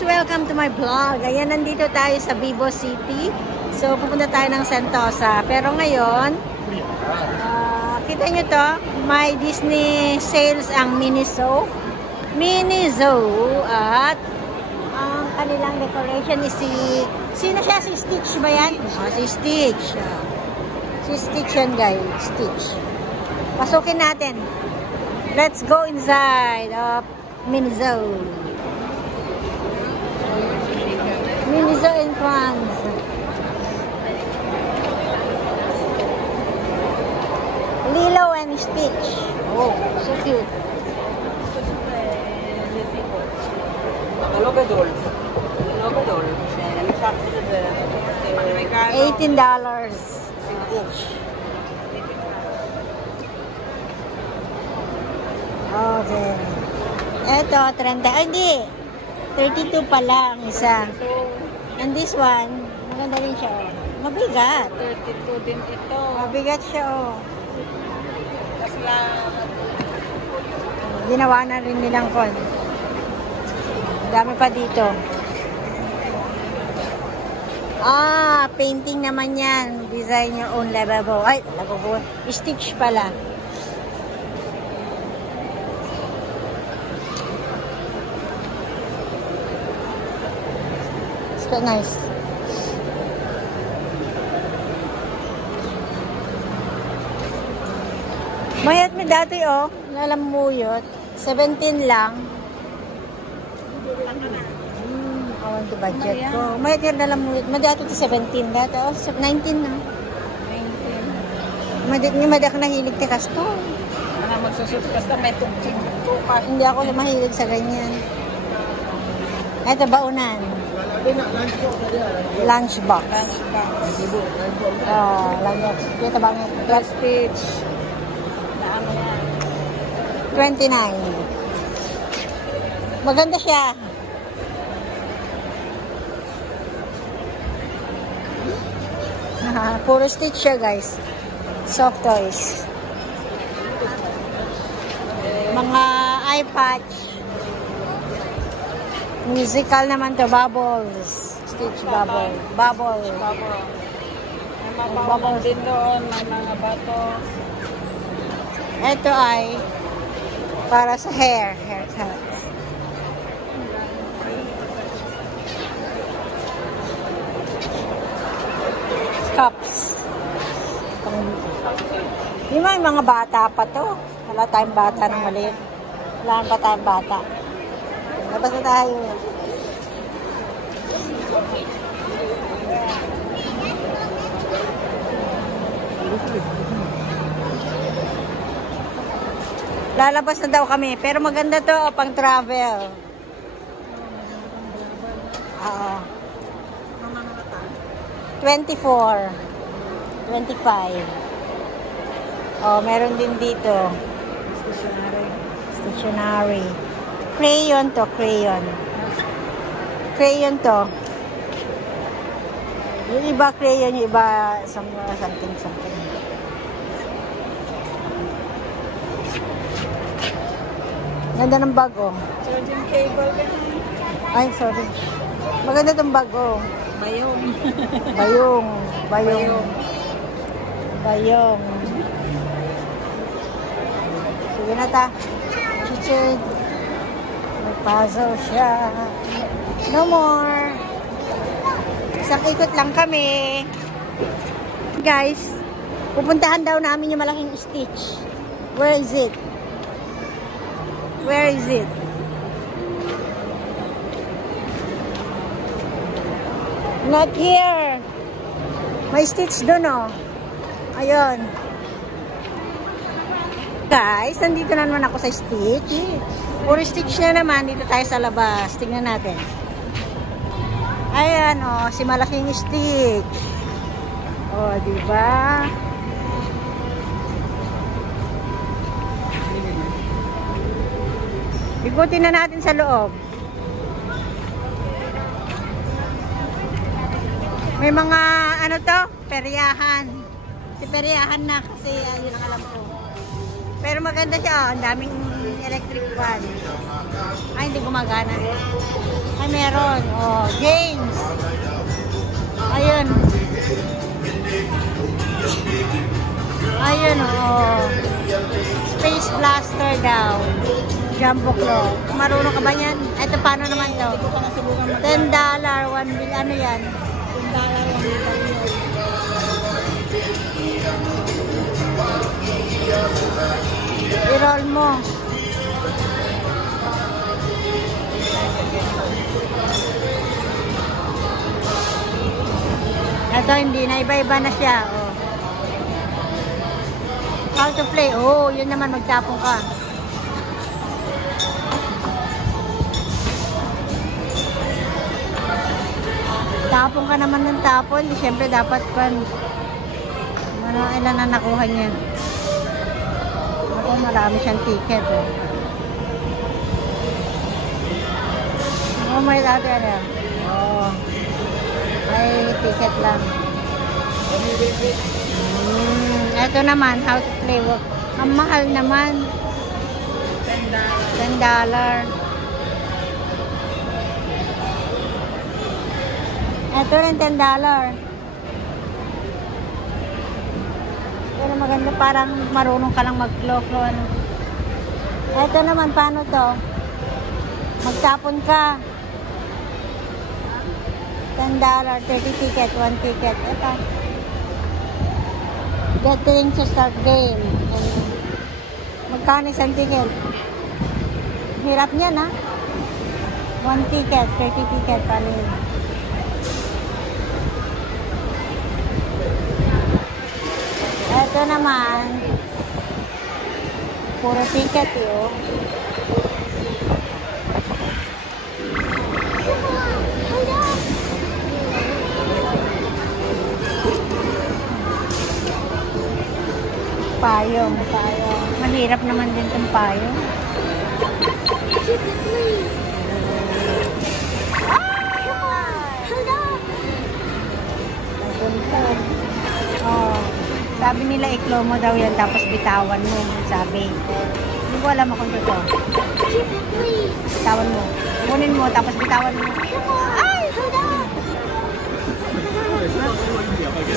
guys! Welcome to my vlog. Ayan, nandito tayo sa Vivo City. So, pupunta tayo ng Sentosa. Pero ngayon, kita nyo to, may Disney sales ang Miniso. At ang kanilang decoration is sino siya? Si Stitch ba yan? Si Stitch. Si Stitch yan guys. Stitch. Pasukin natin. Let's go inside of Miniso. Miniso in France. Lilo and Stitch. Oh, so cute. $18 each. Okay. Eto, 30. Ay, hindi. 32 pala ang isa. And this one, maganda rin siya. Oh. Mabigat. 32 din ito. Mabigat siya. Oh. Ginawa na rin nilang kon. Dami pa dito. Painting naman yan. Design your own lavabo. Ay, lavabo. Stitch pala. It's quite nice. Mayat mi dati oh. Lalamuyot. 17 lang. I want to budget ko. Mayat yung lalamuyot. Madati to 17. Dati oh. 19 na. 19. Madak nahilig tikas to. Magsusukas na may tungking. Hindi ako mahilig sa ganyan. Ito baunan. Lunchbox. Lunchbox. Kita ba nga? Stitch. 29. Maganda siya. Puro Stitch siya guys. Soft toys. Mga eye patch. Musical naman to. Bubbles. Stitch bubble. Bubble. May mga bubble din doon. May mga bato. Ito ay para sa haircut. Cups. Yung mga bata pa to. Wala tayong bata ng maliit. Wala pa tayong bata. Labas na tayo. Lalabas na daw kami. Pero maganda to pang travel. Oo. 24. 25. Oh, meron din dito. Stationery. Crayon to, crayon. Crayon to. Yung iba crayon, yung iba something. Ganda ng bag, oh. Charging cable. Ay, sorry. Maganda tong bag, oh. Bayong. Sige na ta. Chichid. May puzzle siya. No more. Isang ikot lang kami. Guys, pupuntahan daw namin yung malaking Stitch. Where is it? Where is it? Not here. May Stitch doon, oh. Ayun. Guys, nandito na naman ako sa Stitch. Puro Stitch na naman. Dito tayo sa labas. Tingnan natin. Ayan, oh. Si malaking Stitch. Oh, diba? Ikutin na natin sa loob. May mga ano to, peryahan. Si peryahan na kasi yun ang alam ko. Pero maganda siya, oh. Ang daming electric fan. Ay, hindi gumagana. Ay, meron. Oh, James. Ayun. Ayun, oh. Space Blaster daw. Jumbo Claw. Marunong ka ba yan? Ito, paano naman to? $10, 1 bill. Ano yan? $10, 1 bill. I-roll mo. Ito, hindi na. Iba-iba na siya. Oh. How to play. Oh, yun naman. Magtapong ka. Tapong ka naman ng tapon. Siyempre, dapat pan. Ano, ilan na nakuha niya. Ako, marami siyang ticket. Eh. Oh, may dati ano. Oh. May ticket lang. Ito naman, how to play. Ang mahal naman. $10. Ito rin $10. Pero maganda, parang marunong ka lang mag-flow-flow. Ano. Ito naman, paano to? Magtapon ka. $10, 30 ticket, 1 ticket. Ito. Getting to start game. Magkano isang ticket? Hirap niyan, ha? 1 ticket, 30 ticket. Paano yun? Ito naman, puro ticket yun. Payong. Mahirap naman din itong payong. Oh. Sabi nila iklo mo daw yan tapos bitawan mo. Sabi. Hindi ko alam kung totoo. Bitawan mo. Kunin mo tapos bitawan mo. Ay!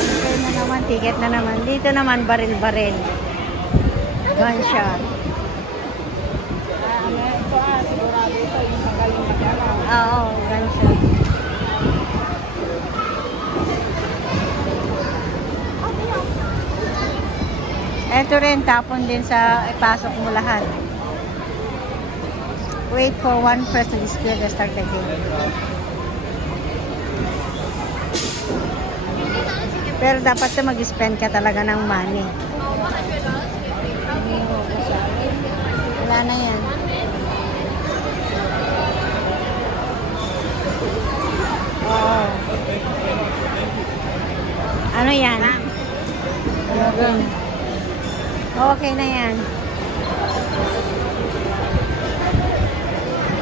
Okay na naman. Ticket na naman. Dito naman baril-baril. Gunshot. Ito sigurado ito. Yung magaling mag-alam. Oo, gunshot. Ito rin, tapon din sa ipasok mo lahat. Wait for one person to display to start the game. Pero dapat to mag-spend ka talaga ng money. Wala na yan. Oh. Ano yan? Okay na yan.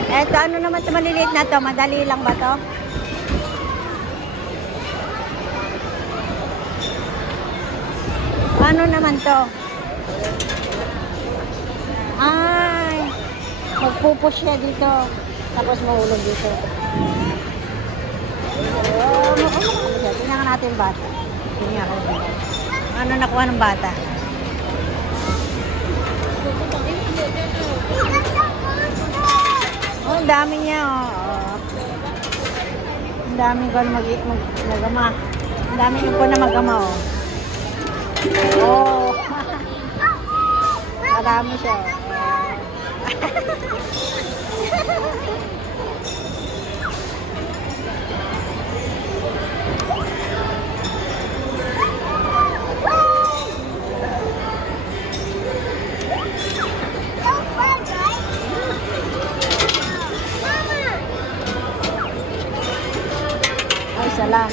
Eto, ano naman ito maliliit na to? Madali lang ba to? Ano naman to? Ay, magpupush siya dito. Tapos mahulog dito. Tingnan natin yung bata. Tingnan ako. Ano nakuha ng bata? Oh, ang dami niya, oh. Ang dami ko mag-ama. Ang dami ko na mag-ama, oh. Oh. Marami siya, oh. Isa lang.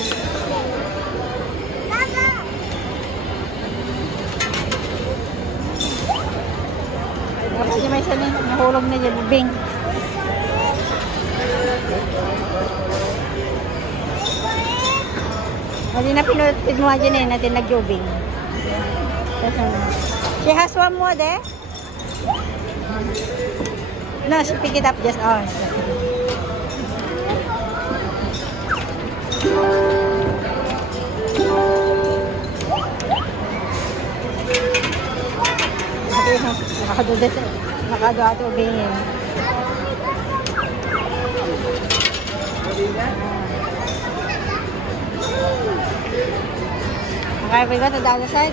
Tapos may isa na, nahulog na dyan, bing. Hindi na pinutid mo dyan eh, natin nag-jubing. She has one more there. No, she pick it up just, oh. Nakagawa ito bingin. Okay, we got to the other side.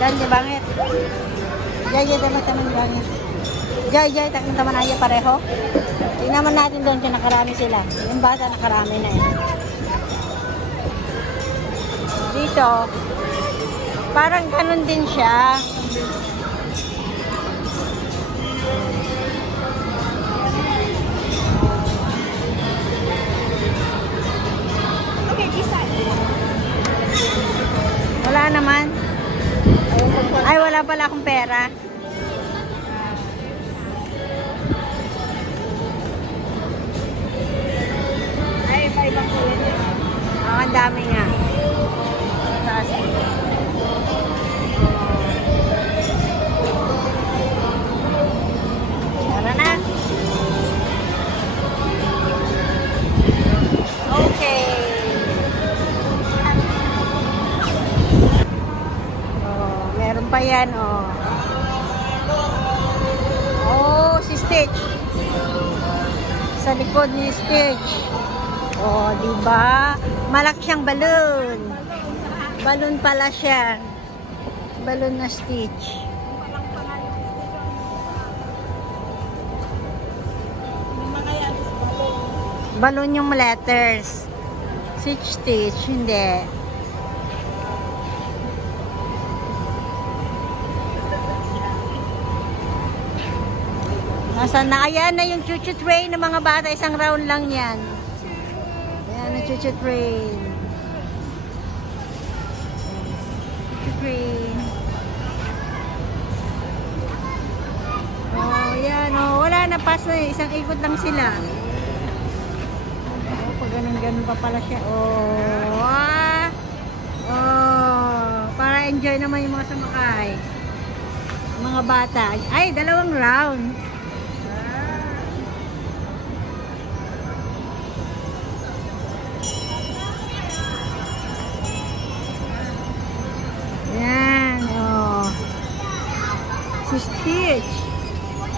Dan, di bangit. Jay, taman di bangit. Jay, taman aja pareho. Tingnan naman natin doon kung nakarami sila. Yung bata nakarami na yun. Dito, parang ganun din siya. Wala naman. Ay, wala pala akong pera. Ay, iba-ibang kulay niya. Ang dami nga. Tara na. Okay. Meron pa yan, oh. Oh, si Stitch. Sa likod ni Stitch. Oh, diba? Malaki siyang balloon. Balloon pala siya. Balloon na Stitch. Balloon yung letters. Stitch, hindi. Nasaan na? Ayan na yung chuchu train ng mga bata. Isang round lang yan. Ayan na chuchu train. Chuchu train. Oh, yan. Oh, wala na. Pass na. Isang ikot lang sila. Oh, pag ganun-ganun pa pala siya. Oh, ah. Oh, para enjoy naman yung mga sumakay. Mga bata. Ay, dalawang round. Yan, oh. Si Stitch.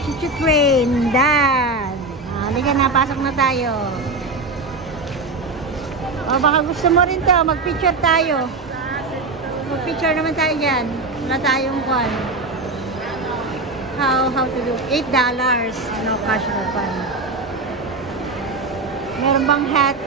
Chuchu train, dad. Halika na, pasok na tayo. Oh, baka gusto mo rin to, mag-picture tayo. Mag-picture naman tayo dyan. Wala tayong kwan. How to do? $8. No cash, no fun. Meron bang hat?